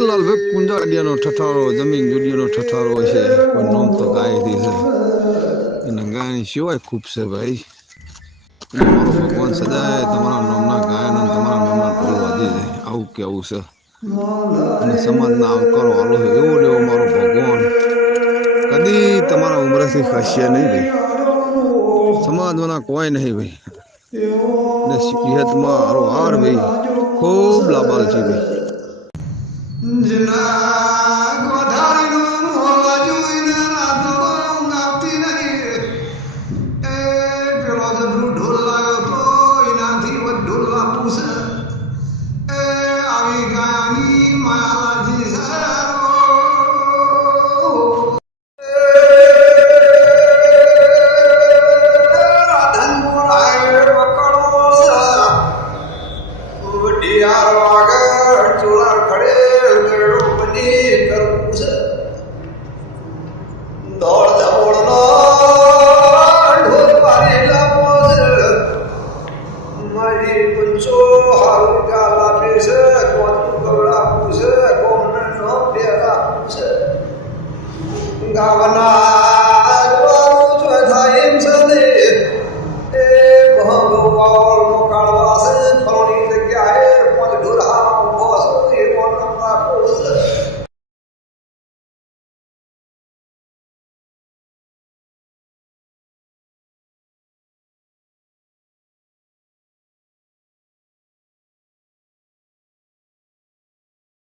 લાલ ભાઈ કુંજાડિયાનો ઠઠારો જમીન જુડિયાનો ઠઠારો છે કોઈ નોમ તો ગાયથી છે અને ગાયની સિવાય ખૂબ છે ભાઈ મારો ભગવાન સદાય તમારા નામના ગાયન અને તમારા નામના ઢોલ વાજી જાય આવું કેવું છે અને સમાજના આવકારો આલો એવો ને એવો મારો ભગવાન કદી તમારા ઉમરેથી ખસશે નહીં ભાઈ સમાજમાં કોઈ નહીં ભાઈ ને સિહતમાં હારો હાર ભાઈ ખૂબ લાબાલ છે ભાઈ Gavana